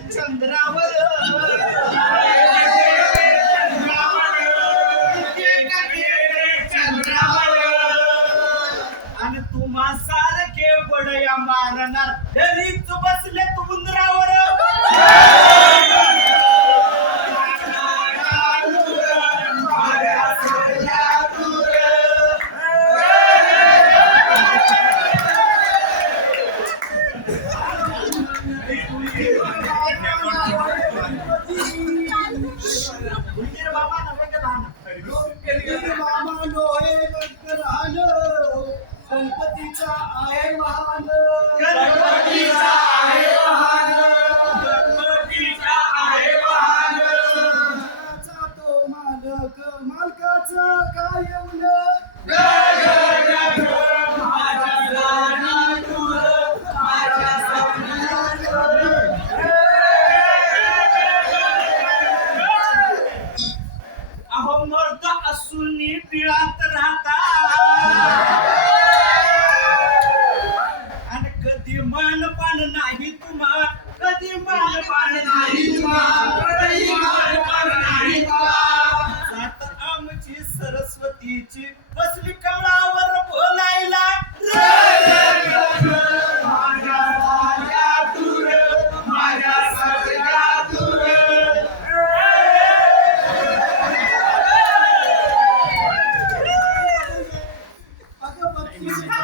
चंद्रावर. आणि तुम्हा सारखे बडया मारणार. गणपतीचा आहे महान. गणपतीचा आहे वाहन गणपतीचा आहे वाहन मालकाचा तो मालक मालकाचं काय येऊन अहो मर्द असून पिळात राहता. कधी मानपान नाही तुम्हा कधी मानपान नाही तुम्हा कधी मानपान नाही तुम्हा. जात आमची सरस्वतीची बसली कमळावर बोलायला. माझ्या माझ्या दूर माझ्या सगळ्या दूर. अगं बत्तीस हा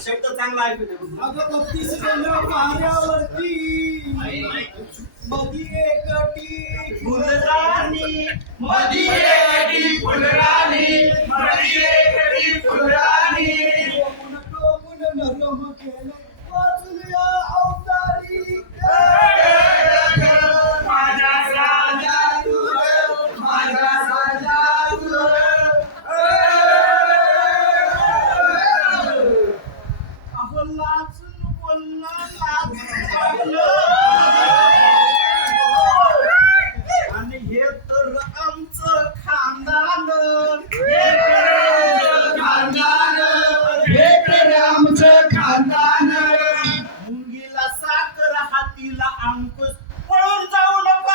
शब्द चांगला ऐकू मधी एकटी मधी अंकुश पळून जाऊ नको